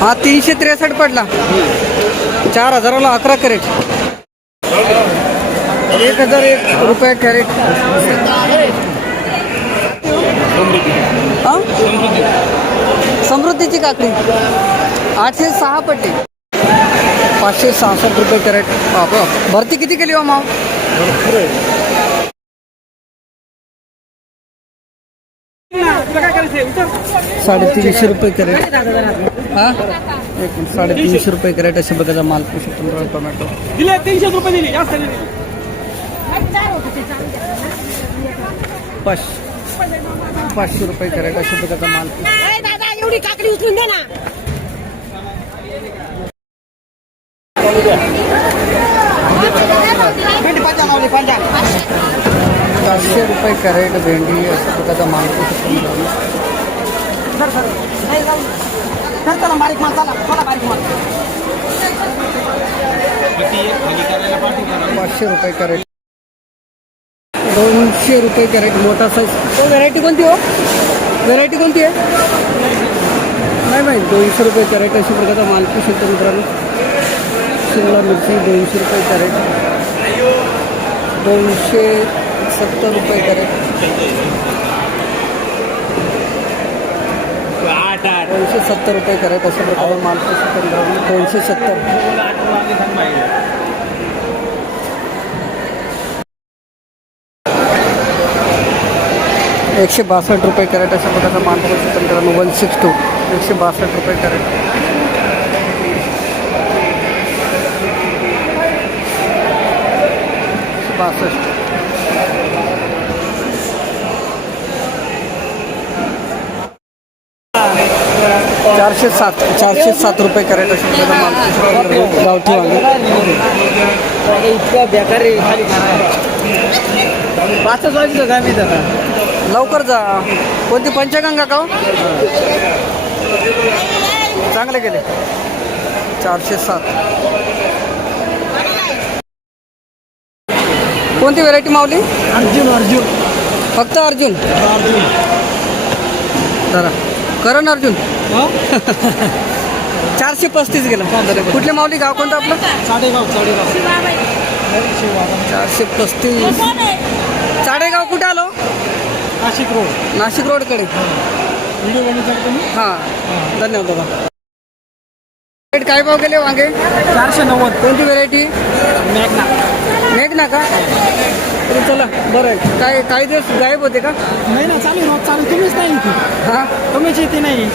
हा तीनशे त्रेसष्ट पडला. चार हजाराला अकरा कॅरेट. एक हजार एक रुपये कॅरेट. समृद्धीची काकडी. आठशे सहा पट्टी पाचशे सहासष्ट रुपये कॅरेट. बाबा भरती किती केली हो माव? साडेतीनशे रुपये कॅरेट. हा? एक साडेतीनशे रुपये कॅरेट अशा प्रकारचा माल शकतो मित्रांनो टोमॅटो. दिले तीनशे रुपये दिली जास्त पाच पाचशे रुपये कॅरेट अशा प्रकारचा माल एवढी काकडी उचलून दे ना. चारशे रुपये कॅरेट भेंडी अशा प्रकारचा माल पाचशे रुपये कॅरेट। दोनशे रुपये कॅरेट मोठा साईज तो व्हेरायटी कोणती हो? व्हेरायटी कोणती आहे? नाही माहीत दोनशे रुपये कॅरेट अशा प्रकारचा माल पाहू शकतो मित्रांनो. शिमला मिरची दोनशे रुपये कॅरेट. दोनशे सत्तर रुपये कॅरेट दोनशे सत्तर रुपये कॅरेट अशा प्रकारे माल दोनशे सत्तर. एकशे बासष्ट रुपये कॅरेट अशा प्रकारचा माल शकतो मित्रांनो वन सिक्स टू एकशे बासष्ट रुपये कॅरेट. एकशे बासष्ट. चारशे सात चारशे सात रुपये कॅरेट मित्रांनो. गावठी वांगे इतकं बेकार पाचच वाजलं काय मी त्याला लवकर जा. कोणती पंचगंगा का हो? चांगले केले. चारशे सात. कोणती व्हेरायटी मावली अर्जुन अर्जुन. फक्त अर्जुन. जरा करण अर्जुन. चारशे पस्तीस गेलं. कुठले माऊली गाव कोणतं आपलं? चारशे पस्तीस. चाडेगाव कुठे आलो? नाशिक रोड. नाशिक रोडकडे. हां. धन्यवाद बाबा रेट काय भाव गेले वांगे? चारशे नव्वद. कोणती व्हेरायटी मॅगना. मेघ ना का? तरी चला बरं आहे. काय काही दिवस गायब होते का? नाही ना चालू रोज चालू तुम्हीच नाही इथे. हां? तुम्हीच इथे नाही.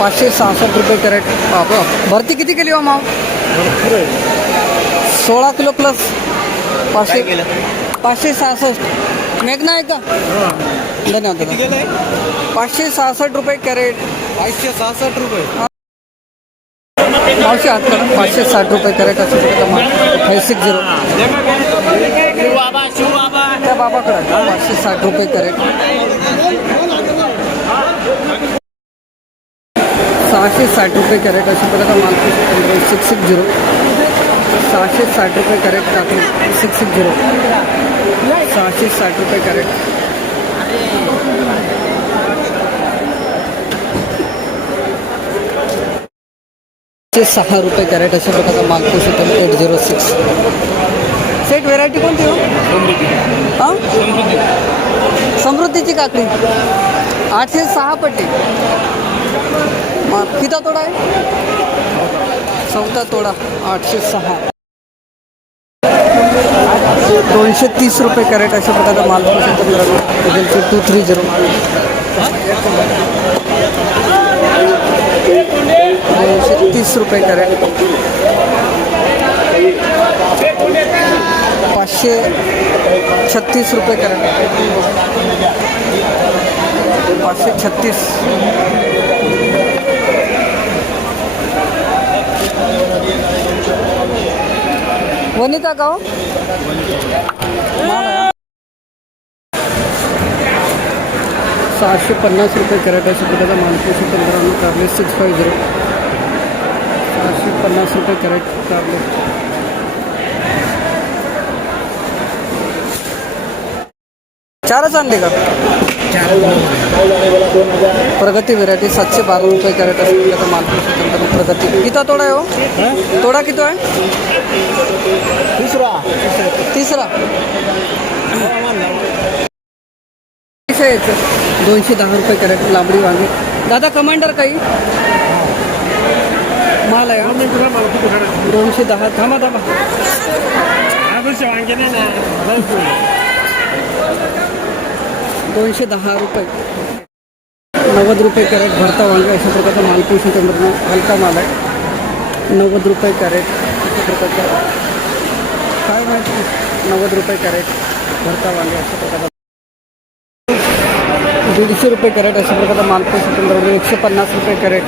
पाचशे सहासष्ट रुपये कॅरेट. बाबा भरती किती केली हो माव? सोळा किलो प्लस पाचशे पाचशे सहासष्ट. मेघना आहे का? धन्यवाद दादा. पाचशे सहासष्ट रुपये कॅरेट. पाचशे सहासष्ट रुपये. पाचशे अठरा पाचशे साठ रुपये कॅरेट असेल फाईव्ह सिक्स झिरो त्या बाबाकडे. पाचशे साठ रुपये कॅरेट. सहाशे साठ रुपये कॅरेट अशा प्रकारचा माल सिक्स सिक्स झिरो सहाशे साठ रुपये कॅरेट टाकले सिक्स सिक्स झिरो सहाशे साठ रुपये कॅरेट. ते सहा रुपये कॅरेट अशा प्रकारचा माल शकतो eight zero six set variety कोणती हो? हां? समृद्धीची काकडी. आठशे सहा पट्टी. मग किती तोडा आहे? चौथा तोडा आठशे सहा. दोनशे तीस रुपये कॅरेट अशा प्रकारचा माल पोषू शकतो मित्रांनो एजन्सी टू थ्री झिरो तीस रुपये कॅरेट पाचशे छत्तीस रुपये कॅरेट पाचशे छत्तीस। वनिता गाव सहाशे पन्नास रुपये कॅरेट प्रकारचा मालपूर मित्रांनो कारले सिक्स फाईव्ह झिरो पन्नास रुपये कॅरेट कारले चारच आणले का? प्रगती व्हेरायटी सातशे बारा रुपये कॅरेट असते आता माल पाहू शकता तुम्ही. प्रगती. किती तोडा आहे हो. तोडा किती आहे? तिसरा. तिसरा? दोनशे दहा रुपये कॅरेट लांबडी वांगे. दादा कमांडर काही? माल आहे हा? दोनशे दहा थांबा थांबा. दोनशे दहा रुपये. नव्वद रुपये कॅरेट भरता वांगा अशा प्रकारचा माल पोषण तंत्रज्ञान हलका माल आहे. नव्वद रुपये कॅरेट अशा प्रकारचा. काय माहिती? नव्वद रुपये कॅरेट भरता वांगे अशा प्रकारचा. दीडशे रुपये कॅरेट अशा प्रकारचा माल तंत्रज्ञान एकशे पन्नास रुपये कॅरेट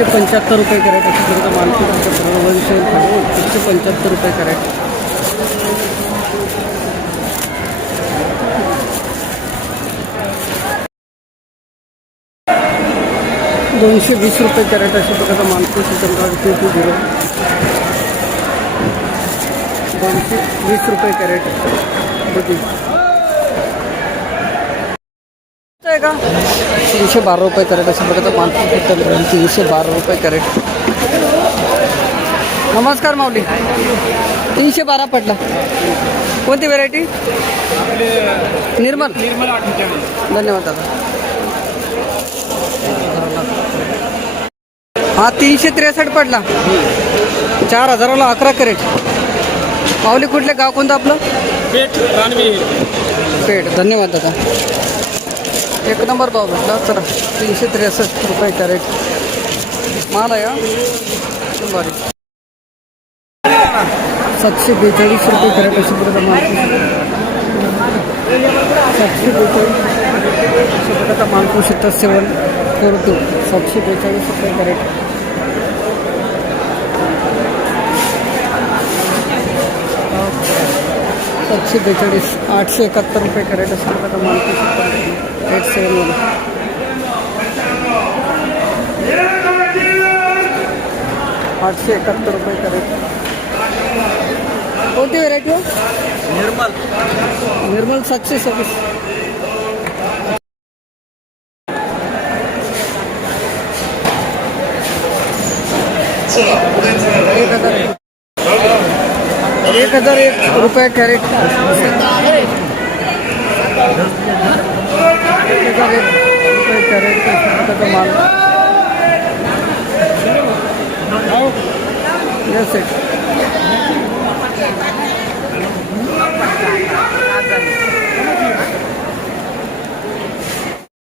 एकशे पंच्याहत्तर रुपये कॅरेट अशा प्रकारचा माल पोषण तंत्रज्ञान एकशे पंच्याहत्तर रुपये कॅरेट. दोनशे वीस रुपये कॅरेट अशा प्रकारचा मालपूर सिकंदराबाद टू टू झिरो दोनशे वीस रुपये कॅरेट. बघी. का? तीनशे बारा रुपये कॅरेट अशा प्रकारचा मालपूर सिकंदराबाद तीनशे बारा रुपये कॅरेट. नमस्कार माऊली. तीनशे बारा पडला. कोणती व्हेरायटी निर्मल. निर्मला धन्यवाद दादा. हा तीनशे त्रेसष्ट पडला. चार हजाराला अकरा कॅरेट. पावली कुठले गाव कोणतं आपलं? पेट रानवी पेठ. धन्यवाद दादा. एक नंबर भाव भेटला चला तीनशे त्रेसष्ट रुपये कॅरेट. माल आहे बरी सातशे बेचाळीस रुपये कॅरेट अशी प्रकारचा माल सातशे बेचाळीस. माल पोषू सेवन फोर टू सातशे बेचाळीस रुपये कॅरेट. सातशे बेचाळीस आठशे एकाहत्तर रुपये कॅरेट अशा प्रकारचा माल पोषू शकतात एट सेवन वन आठशे एकाहत्तर रुपये कॅरेट. कोणती व्हेरायटी हो? निर्मल. निर्मल सातशे सव्वीस एक हजार एक हजार एक रुपये कॅरेट. एक हजार एक रुपये कॅरेट त्याचा माल. हो. येस